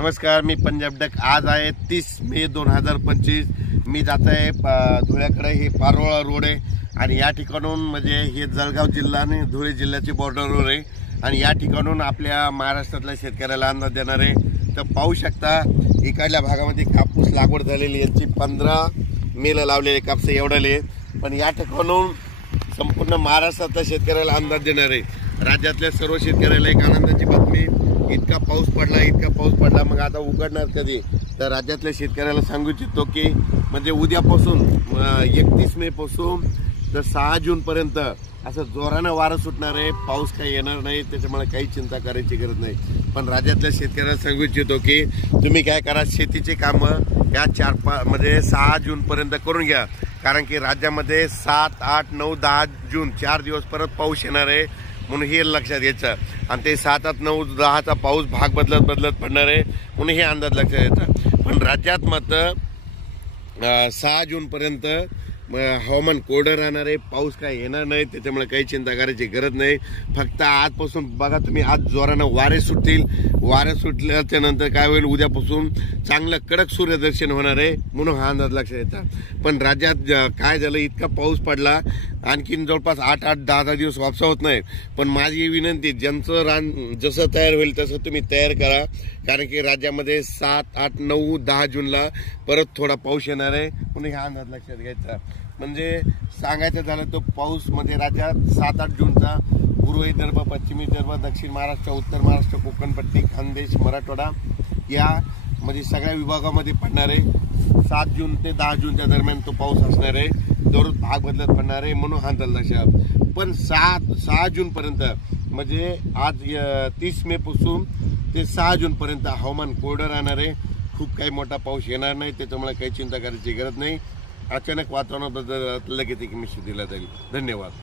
नमस्कार, मी पंजाब डक। आज आहे 30 मे 2025। मी जात आहे धुळ्याकडे। हे पारोळा रोड आहे आणि या ठिकाणून म्हणजे हे जळगाव जिल्हा आणि धुळे जिल्ह्याची बॉर्डरवर आहे आणि या ठिकाणून आपल्या महाराष्ट्रातल्या शेतकऱ्याला अंदाज देणार आहे। तर पाहू शकता इकडल्या भागामध्ये कापूस लागवड झालेली, यांची 15 मेला लावलेले कापूस एवढाले, पण या ठिकाणून संपूर्ण महाराष्ट्रातल्या शेतकऱ्याला अंदाज देणार आहे। राज्यातल्या सर्व शेतकऱ्याला एक आनंदाची बातमी, इतका पाऊस पडला, मग आता उघडणार कधी? तर राज्यातल्या शेतकऱ्याला सांगू इच्छितो की म्हणजे उद्यापासून 31 मे पासून तर 6 जून पर्यंत असं जोरानं वारं सुटणार आहे। पाऊस काही येणार नाही, त्याच्यामुळे काही चिंता करायची गरज नाही। पण राज्यातल्या शेतकऱ्याला सांगू इच्छितो की तुम्ही काय करा, शेतीचे कामं या 4-5 म्हणजे 6 जून पर्यंत करून घ्या, कारण की राज्यामध्ये 7, 8, 9, 10 जून 4 दिवस परत पाऊस येणार आहे, म्हणून हे लक्षात घ्यायचं। आणि ते 7, 8, 9, 10चा पाऊस भाग बदलत पडणार आहे, म्हणून हे अंदाज लक्षात घ्यायचा। पण राज्यात मात्र 6 जून पर्यंत हवामान कोरडं राहणार आहे, पाऊस काय येणार नाही, त्याच्यामुळे काही चिंता करायची गरज नाही। फक्त आजपासून बघा तुम्ही, आज जोरानं वारे सुटतील, वारे सुटल्याच्या नंतर काय होईल, उद्यापासून चांगलं कडक सूर्यदर्शन होणार आहे, म्हणून हा अंदाज लक्षात येता। पण राज्यात काय झालं, इतका पाऊस पडला, आणखीन जवळपास 8-8, 10-10 दिवस वापसा होत नाही। पण माझी विनंती, ज्यांचं रान जसं तयार होईल तसं तुम्ही तयार करा, कारण की राज्यामध्ये 7, 8, 9, 10 जूनला परत थोडा पाऊस येणार आहे, म्हणून हा अंदाज लक्षात घ्यायचा। म्हणजे सांगायचं झालं तर पाऊस मध्ये राज्यात 7-8 जूनचा पूर्व विदर्भ, पश्चिम विदर्भ, दक्षिण महाराष्ट्र, उत्तर महाराष्ट्र, कोकणपट्टी, खानदेश, मराठवाडा या म्हणजे सगळ्या विभागामध्ये पडणार आहे। 7 जून ते 10 जूनच्या दरम्यान तो पाऊस असणार आहे, दररोज भाग बदलत पडणार आहे, म्हणून हा अंदाज लक्षात। पण 6 जून पर्यंत म्हणजे आज 30 मे पासून ते 6 जून पर्यंत हवामान कोरडं राहणार आहे, खूप काही मोठा पाऊस येणार नाही, त्याच्यामुळे काही चिंता करायची गरज नाही। अचानक वातावरणात बदल लगेच एक निश्चित दिला जाईल। धन्यवाद।